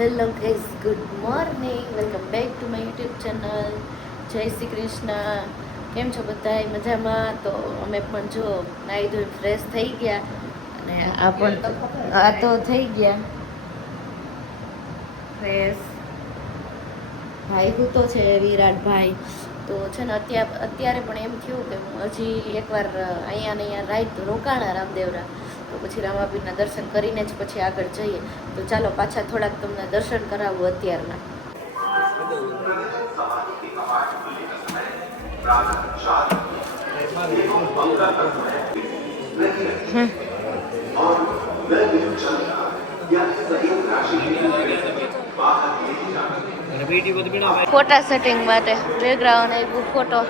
Hello guys, good morning. Welcome back to my YouTube channel. જય શ્રી કૃષ્ણ. કેમ છો બધાય? મજામાં? તો અમે પણ જો નાહી ધોઈ ફ્રેશ થઈ ગયા અને આ તો થઈ ગયા ફ્રેશ. ભાઈ હું તો છે વિરાટભાઈ. તો છે ને અત્યારે પણ એમ થયું કે હું હજી એકવાર અહીંયા ને અહીંયા રાઈટ રોકાણા રામદેવરા, તો પછી રામાપીરના દર્શન કરીને જ પછી આગળ જઈએ. તો ચાલો પાછા થોડાક તમને દર્શન કરાવું અત્યારના. ફોટા સેટિંગ માટે બેકગ્રાઉન્ડ એક ફોટો.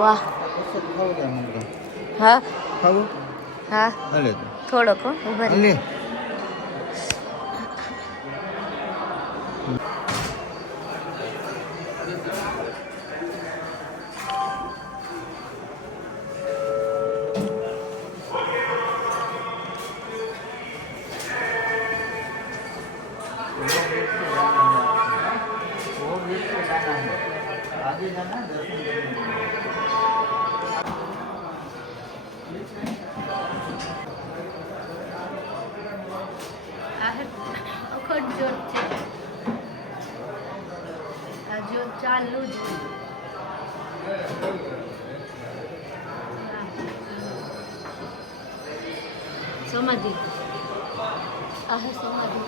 વાહ. હા ખાવું હા હાલે થોડોક ઉભા રહી. અખંડ જ્યોત છે. આ જ્યોત ચાલુ જ સમાધિ. આ હે સમાધિ.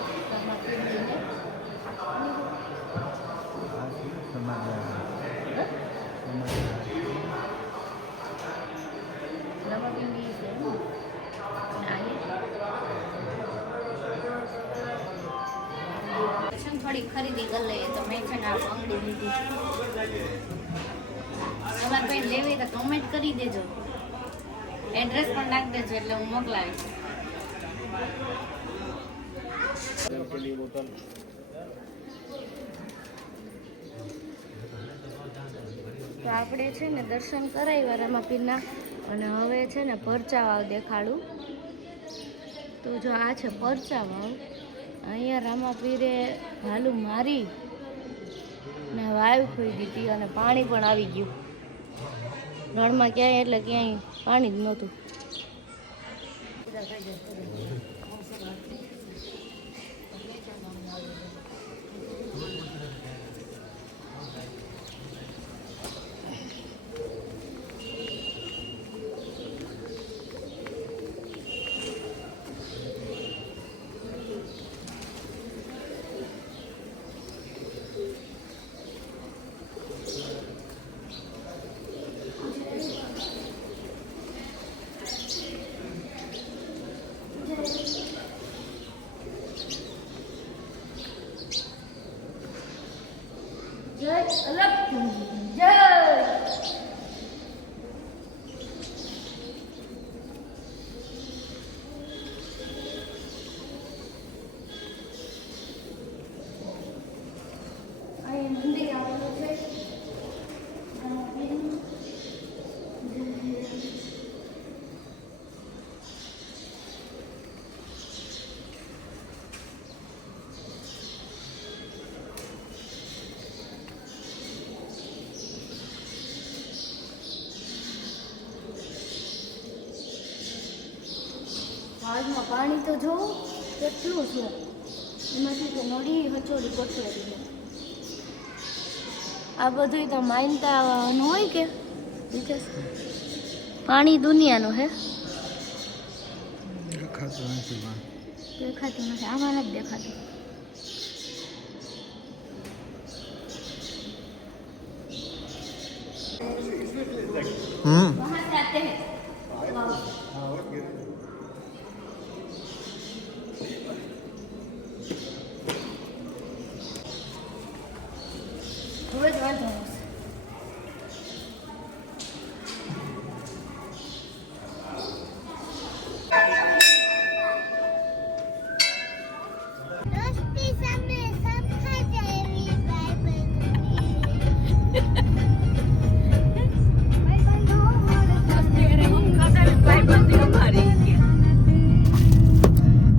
થોડી ખરીદી કરી લઈએ તો મેં છે ને આ બંગડી લીધી. તમારે કંઈ લેવી તો કમેન્ટ કરી દેજો, એડ્રેસ પણ નાખી દેજો એટલે હું મોકલાવીશ. તો આપણે છે ને દર્શન કરાવ્યા રામાપીરના, અને હવે છે ને પરચા વાવ દેખાડું. તો જો આ છે પરચા વાવ. અહીંયા રામાપીરે ભાલું મારી ને વાવ ખોઈ દીધી અને પાણી પણ આવી ગયું રણમાં. ક્યાંય એટલે ક્યાંય પાણી જ નહોતું. જય અલગ જય. અહીં મંદિર આવેલું છે. આજમાં પાણી તો જોવું કેટલું છે. એમાંથી તો નળી હચોડી કોઠેલી છે. આ બધું તો માનતાનું હોય કે પાણી દુનિયાનું હે. દેખાતું નથી. આમાં નથી દેખાતું. વહાં से आते हैं. હવે જ વાંધો નથી.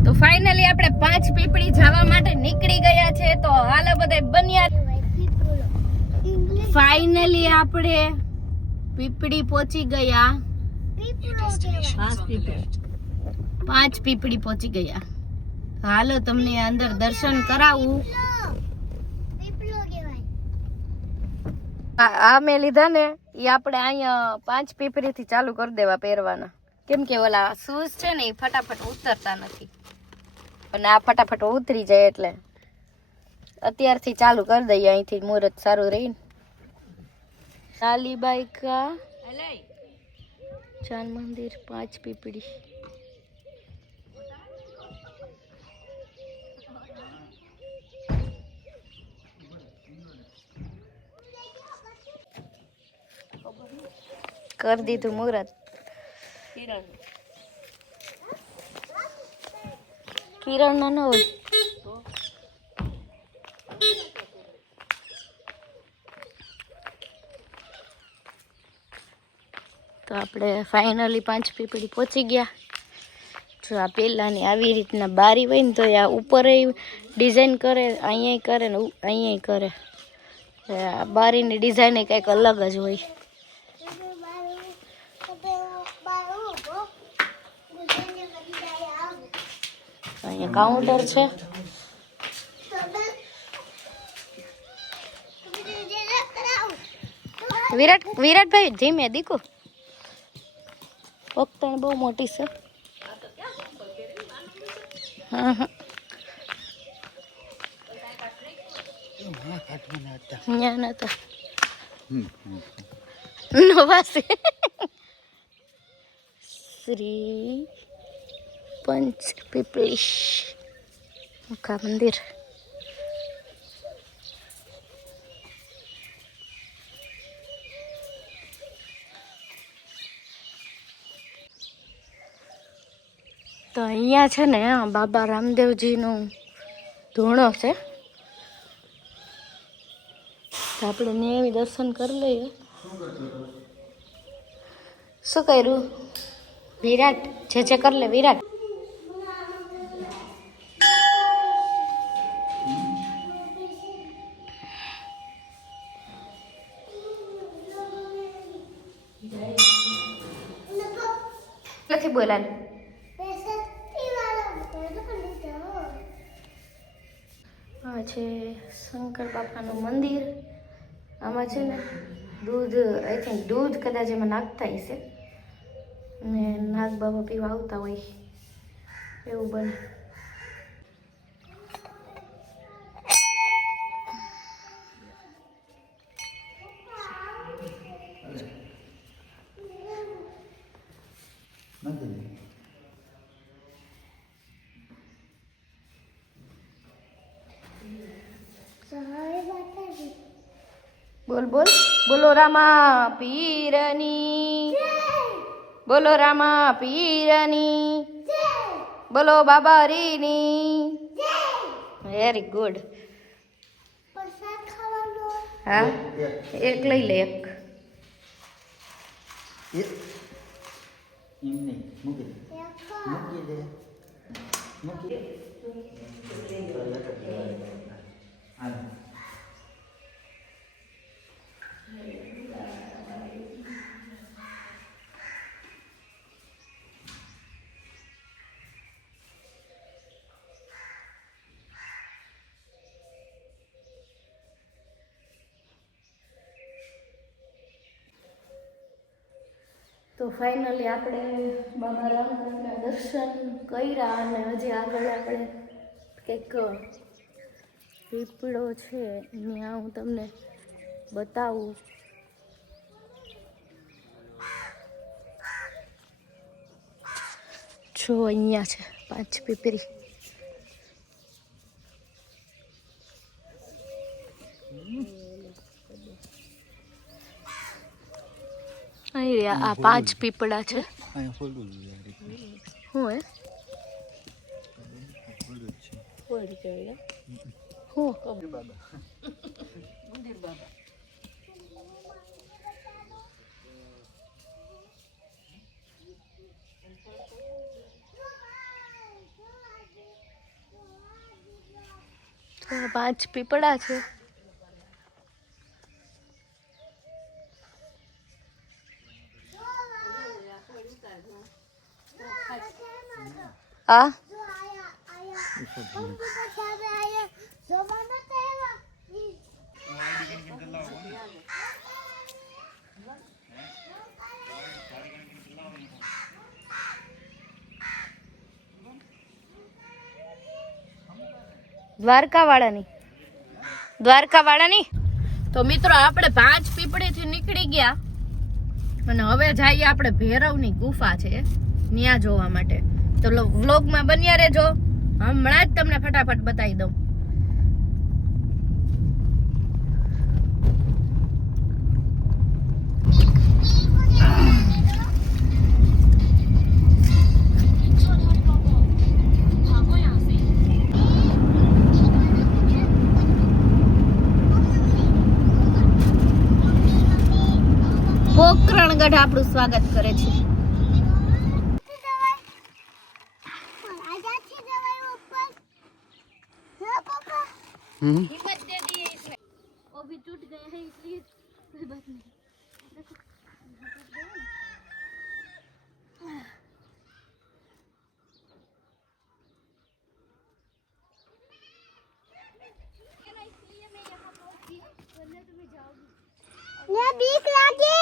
તો ફાઇનલી આપણે 5 પીપળી જવા માટે નીકળી ગયા છે. તો હાલ બધા બન્યા. ફાઇનલી આપણે પીપળી પહોંચી ગયા. 5 પીપળી પહોંચી ગયા. હાલો તમને અંદર દર્શન કરાવું. આ મેં લીધા ને એ આપણે અહીંયા 5 પીપળી થી ચાલુ કરી દેવા પહેરવાના. કેમ કે ઓલા શૂઝ છે ને એ ફટાફટ ઉતરતા નથી, અને આ ફટાફટ ઉતરી જાય એટલે અત્યારથી ચાલુ કરી દઈએ. અહીંથી મુહૂર્ત સારું રહીને. લાલીબાઈ કા જાન મંદિર 5 પીપળી. કરી દીધું મુહૂર્ત. કિરણ ના ન હોય તો આપણે ફાઇનલી 5 પીપળી પહોંચી ગયા. જો આ પેલાની આવી રીતના બારી હોય ને તો આ ઉપર ડિઝાઇન કરે, અહીંયા કરે ને અહીંયા કરે. આ બારીની ડિઝાઇન કંઈક અલગ જ હોય. અહીંયા કાઉન્ટર છે. વિરાટભાઈ ધીમે દીકુ વખતણ બહુ મોટી છે. હા હા નવાસે શ્રી પંચ પીપળી મુખા મંદિર. તો અહીંયા છે ને બાબા રામદેવજીનો ધૂણો છે. તો આપણે ન્યાય દર્શન કરી લઈએ. શું કર્યું વિરાટ? જે કરી લે વિરાટ. નથી બોલાય. આ છે શંકર બાપાનું મંદિર. આમાં છે ને દૂધ, આઈ થિંક દૂધ કદાચ એમાં નાખતા હશે ને નાગ બાબા પીવા આવતા હોય એવું બને. બોલ બોલ. બોલો રામા પીરની, બોલો રામા પીરની, બોલો બાબારીની. Very good. હા એક લઈ લે. એક તો ફાઇનલી આપણે બાબા રામદેવના દર્શન કર્યા અને હજી આગળ આપણે કંઈક પીપળો છે ત્યાં હું તમને બતાવું. જો અહીંયા છે 5 પીપળી. અહીં આ 5 પીપળા છે. શું હે તો 5 પીપળા છે. આ દ્વારકાવાળાની. તો મિત્રો આપણે 5 પીપળીથી નીકળી ગયા અને હવે જઈએ આપણે ભૈરવની ગુફા છે ત્યાં જોવા માટે. તો વ્લોગમાં બન્યા રહેજો. હમણાં જ તમને ફટાફટ બતાવી દઉં. જુનાગઢ આપણું સ્વાગત કરે છે. हिम्मत दे दी है इसमें, वो भी टूट गए हैं इसलिए कोई बात नहीं. देखो इसलिए मैं यहाँ पहुंची वरना तो मैं जाऊंगी. मैं बीक लागे.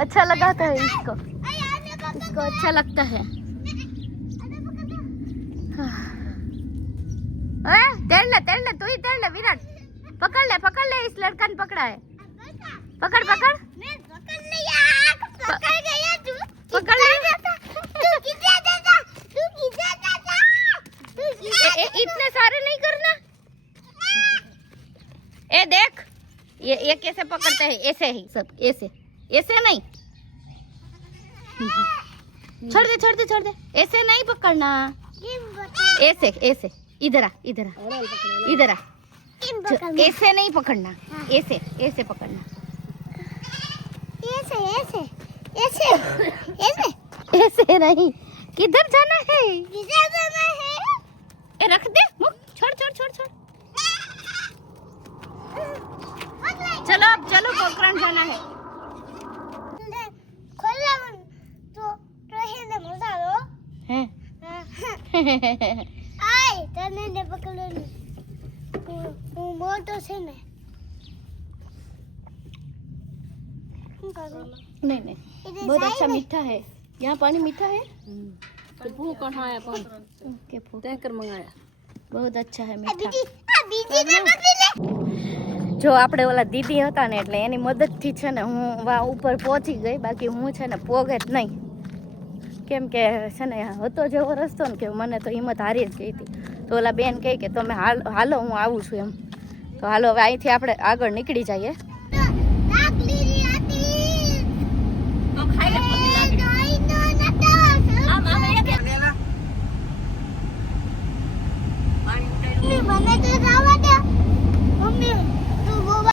अच्छा लगाता है इसको अच्छा लगता है. तैर ले तू ही तैर ले विराट. पकड़ ले इस लड़का ने पकड़ा है. पकड़ पकड़ लिया. पकड़ गया तू. पकड़ ले. इतने सारे नहीं करना. ए देख ये कैसे पकड़ते हैं. ऐसे ही सब ऐसे नहीं. छोड़ दे. ऐसे नहीं पकड़ना. ऐसे इधर आ. ऐसे नहीं पकड़ना. ऐसे पकड़ना. ऐसे नहीं. किधर जाना है. ए रख दे. छोड़. चलो पोखरण जाना है. नहीं बहुत अच्छा मीठा है. यहाँ पानी मीठा है. टैंकर मंगाया. बहुत अच्छा है मीठा. જો આપણે ઓલા દીદી હતા ને એટલે એની મદદથી છે ને હું વા ઉપર પહોંચી ગઈ. બાકી હું છે ને પોગે જ નહીં. કેમ કે છે ને હતો જેવો રસ્તો ને કે મને તો હિંમત હારી જ ગઈ હતી. તો ઓલા બેન કહે કે તમે હાલો હું આવું છું એમ. તો હાલો હવે અહીંથી આપણે આગળ નીકળી જઈએ.